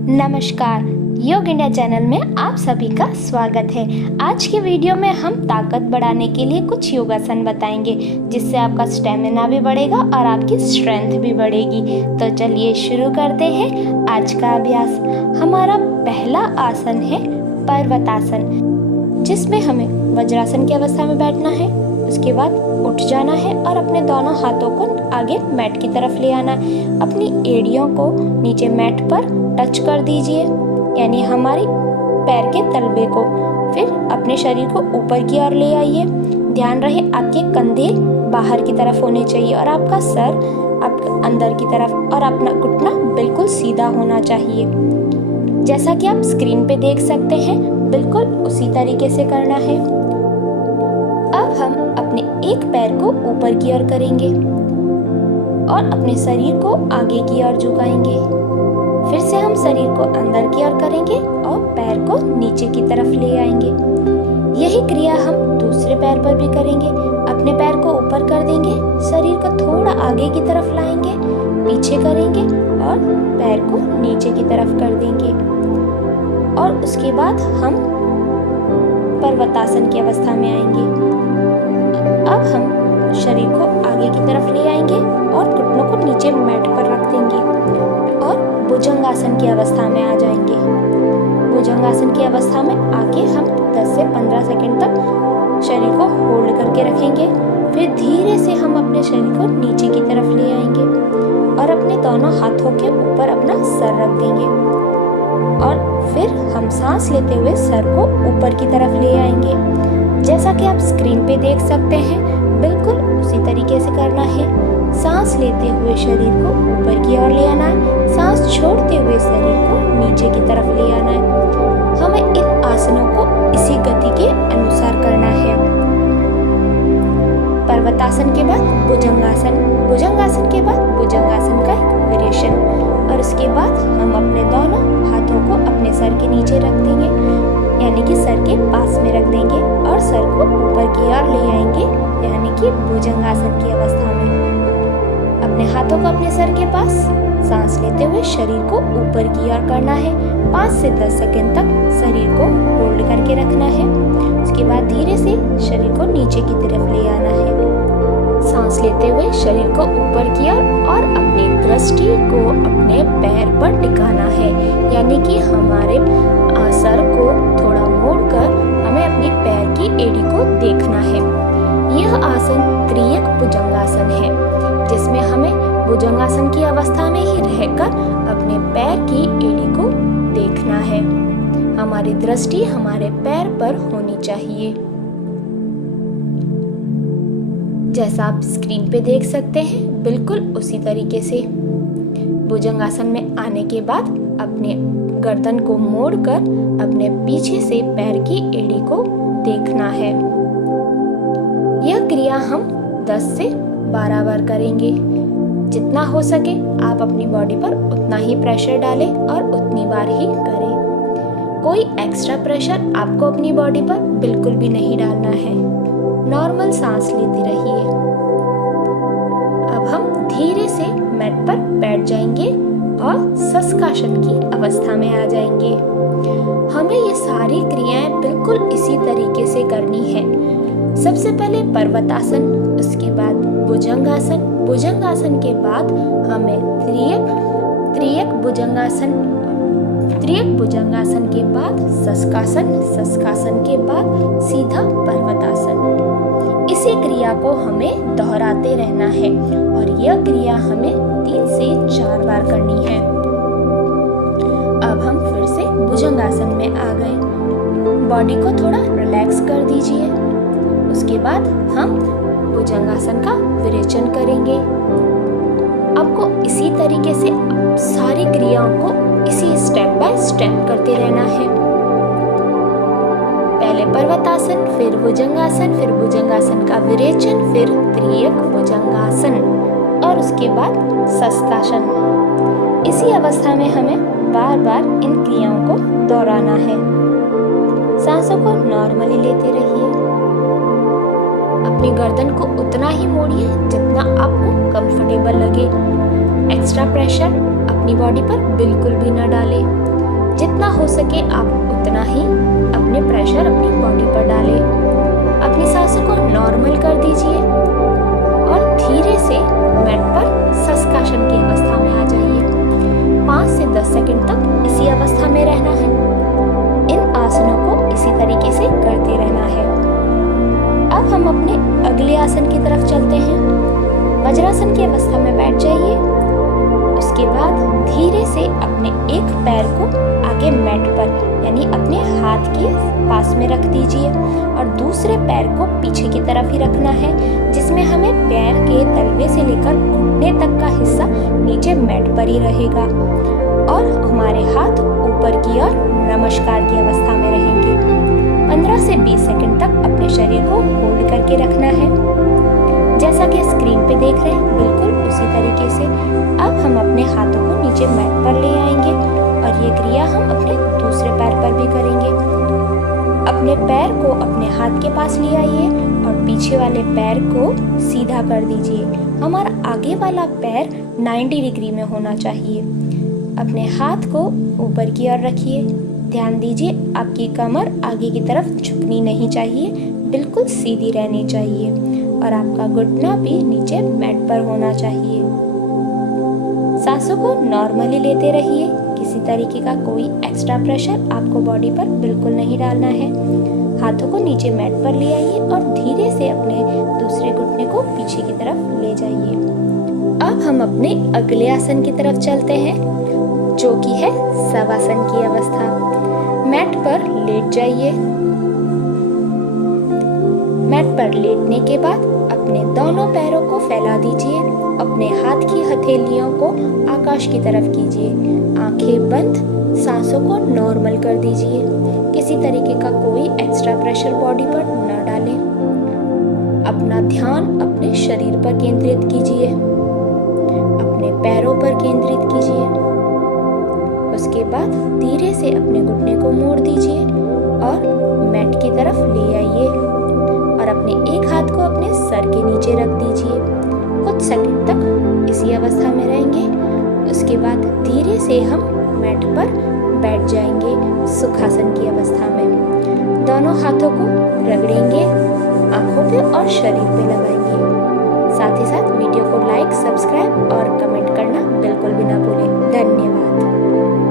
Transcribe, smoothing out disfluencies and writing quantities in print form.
नमस्कार, योग India channel में आप सभी का स्वागत है। आज की वीडियो में हम ताकत बढ़ाने के लिए कुछ योगासन बताएंगे, जिससे आपका स्टेमिना भी बढ़ेगा और आपकी स्ट्रेंथ भी बढ़ेगी। तो चलिए शुरू करते हैं आज का अभ्यास। हमारा पहला आसन है पर्वतासन, जिसमें हमें वज्रासन की अवस्था में बैठना है। उसके बाद उठ जाना है और अपने दोनों हाथों को आगे मैट की तरफ ले आना है। अपनी एड़ियों को नीचे मैट पर टच कर दीजिए, यानी हमारी पैर के तलवे को। फिर अपने शरीर को ऊपर की ओर ले आइए। ध्यान रहे आपके कंधे बाहर की तरफ होने चाहिए और आपका सर आपके अंदर की तरफ, और अपना घुटना बिल्कुल सीधा होना चाहिए। जैसा कि आप स्क्रीन पे देख सकते हैं, बिल्कुल उसी तरीके से करना है। अब हम अपने एक पैर को ऊपर की ओर करेंगे और अपने शरीर को आगे की ओर झुकाएंगे। फिर से हम शरीर को अंदर की ओर करेंगे और पैर को नीचे की तरफ ले आएंगे। यही क्रिया हम दूसरे पैर पर भी करेंगे। अपने पैर को ऊपर कर देंगे, शरीर को थोड़ा आगे की तरफ लाएंगे, पीछे करेंगे और पैर को नीचे की तरफ कर देंगे। और उसके बाद हम पर्वतासन की अवस्था में आएंगे। अब हम शरीर को आगे की तरफ ले आएंगे और घुटनों को नीचे मैट पर रख देंगे और भुजंगासन की अवस्था में आ जाएंगे। भुजंगासन की अवस्था में आके हम 10 से 15 सेकंड तक शरीर को होल्ड करके रखेंगे। फिर धीरे से हम अपने शरीर को नीचे की तरफ ले आएंगे और अपने दोनों हाथों के ऊपर अपना सर रख देंगे। और फिर हम सांस लेते हुए सर को ऊपर की तरफ ले आएंगे। जैसा कि आप स्क्रीन पे देख सकते हैं, बिल्कुल उसी तरीके से करना है। सांस लेते हुए शरीर को ऊपर की ओर ले आना है, सांस छोड़ते हुए शरीर को नीचे की तरफ ले आना है। हमें इन आसनों को इसी गति के अनुसार करना है। पर्वतासन के बाद भुजंगासन, भुजंगासन के बाद भुजंगासन का एक वेरिएशन, और उसके बाद हम अपने दोनों हाथों को अपने सर के नीचे रख देंगे, यानी कि सर के पास में रख देंगे और सर को ऊपर की ओर ले आएंगे, यानी कि भुजंगासन की अवस्था में। अपने हाथों को अपने सर के पास, सांस लेते हुए शरीर को ऊपर की ओर करना है। 5 से 10 सेकंड तक शरीर को होल्ड करके रखना है। उसके बाद धीरे से शरीर को नीचे की तरफ ले आना है। सांस लेते हुए शरीर को ऊपर की ओर और अपनी दृष्टि को अपने पैर पर टिकाना है, यानी कि हमारे सर को थोड़ा मोड़कर हमें अपनी पैर की एड़ी को देखना है। यह आसन त्रियक भुजंगासन है, जिसमें हमें भुजंगासन की अवस्था में ही रहकर अपने पैर की एड़ी को देखना है। हमारी दृष्टि हमारे पैर पर होनी चाहिए। जैसा आप स्क्रीन पे देख सकते हैं, बिल्कुल उसी तरीके से भुजंगासन में आने के बाद अपने गर्दन को मोड़कर अपने पीछे से पैर की एड़ी को देखना है। यह क्रिया हम 10 से 12 बार करेंगे। जितना हो सके आप अपनी बॉडी पर उतना ही प्रेशर डालें और उतनी बार ही करें। कोई एक्स्ट्रा प्रेशर आपको अपनी बॉडी पर बिल्कुल भी नहीं डालना है। नॉर्मल सांस लेते रहिए। अब हम धीरे से मैट पर बैठ जाएंगे और शशकासन की अवस्था में आ जाएंगे। हमें ये सारी क्रियाएं बिल्कुल इसी तरीके से करनी है। सबसे पहले पर्वतासन, उसके बाद भुजंगासन, भुजंगासन के बाद हमें त्रियक भुजंगासन, त्रियक भुजंगासन के बाद शशकासन, शशकासन के बाद सीधा पर्वतासन। इसी क्रिया को हमें दोहराते रहना है और यह क्रिया हमें 3 से 4 बार करनी है। अब हम फिर से भुजंगासन में आ गए। बॉडी को थोड़ा रिलैक्स कर दीजिए। उसके बाद हम भुजंगासन का विरेचन करेंगे। आपको इसी तरीके से सारी क्रियाओं को इसी स्टेप बाय स्टेप करते रहना है। पहले पर्वतासन, फिर भुजंगासन, फिर भुजंगासन का विरेचन, फिर त्रियक भुजंगासन और उसके बाद शशकासन। इसी अवस्था में हमें बार बार इन क्रियाओं को दोहराना है। सांसों को नॉर्मली लेते रहिए। अपनी गर्दन को उतना ही मोड़िए जितना आपको कंफर्टेबल लगे। एक्स्ट्रा प्रेशर अपनी बॉडी पर बिल्कुल भी न डालें। जितना हो सके आप उतना ही अपने प्रेशर अपनी बॉडी पर डालें। अपनी सांसों को नॉर्मल कर दीजिए और धीरे से मैट पर शशकासन की अवस्था में आ जाइए। 5 से 10 सेकंड तक इसी अवस्था में रहना है। इन आसनों को इसी तरीके से करते रहना है। अब हम अपने अगले आसन की तरफ चलते हैं। वज्रासन की अवस्था में बैठ जाइए। उसके बाद धीरे से अपने एक पैर को आगे मैट पर यानी अपने हाथ के पास में रख दीजिए और दूसरे पैर को पीछे की तरफ ही रखना है, जिसमें हमें पैर के तलवे से लेकर घुटने तक का हिस्सा नीचे मैट पर ही रहेगा और हमारे हाथ ऊपर की ओर नमस्कार की अवस्था में रहेंगे। 15 से 20 सेकंड तक अपने शरीर को होल्ड करके रखना है। जैसा कि स्क्रीन पे देख रहे हैं बिल्कुल उसी तरीके से अब हम अपने हाथों को नीचे मैट पर ले आएंगे और ये क्रिया हम अपने दूसरे पैर पर भी करेंगे। अपने पैर को अपने हाथ के पास ले आइए और पीछे वाले पैर को सीधा कर दीजिए। हमारा आगे वाला पैर 90 डिग्री में होना चाहिए। अपने हाथ को ऊपर की ओर रखिए। ध्यान दीजिए आपकी कमर आगे की तरफ झुकनी नहीं चाहिए, बिल्कुल सीधी रहनी चाहिए और आपका घुटना भी नीचे मैट पर होना चाहिए। सांसों को नॉर्मली लेते रहिए। किसी तरीके का कोई एक्स्ट्रा प्रेशर आपको बॉडी पर बिल्कुल नहीं डालना है। हाथों को नीचे मैट पर ले आइए और धीरे से अपने दूसरे घुटने को पीछे की तरफ ले जाइए। अब हम अपने अगले आसन की तरफ चलते हैं, जो कि है शवासन की अवस्था। मैट पर लेट जाइए। मैट पर लेटने के बाद अपने दोनों पैरों को फैला दीजिए। अपने हाथ की हथेलियों को आकाश की तरफ कीजिए। आंखें बंद, सांसों को नॉर्मल कर दीजिए। किसी तरीके का कोई एक्स्ट्रा प्रेशर बॉडी पर न डालें। अपना ध्यान अपने शरीर पर केंद्रित कीजिए, अपने पैरों पर केंद्रित कीजिए। उसके बाद धीरे से अपने घुटने को मोड़ दीजिए और मैट की तरफ ले आइए और अपने एक हाथ को अपने सर के नीचे रख दीजिए। कुछ सेकंड तक इसी अवस्था में रहेंगे। उसके बाद धीरे से हम मैट पर बैठ जाएंगे सुखासन की अवस्था में। दोनों हाथों को रगड़ेंगे, आंखों पे और शरीर पे लगाएंगे। साथ ही साथ वीडियो को लाइक, सब्सक्राइब और कमेंट करना बिल्कुल भी ना भूलें। धन्यवाद।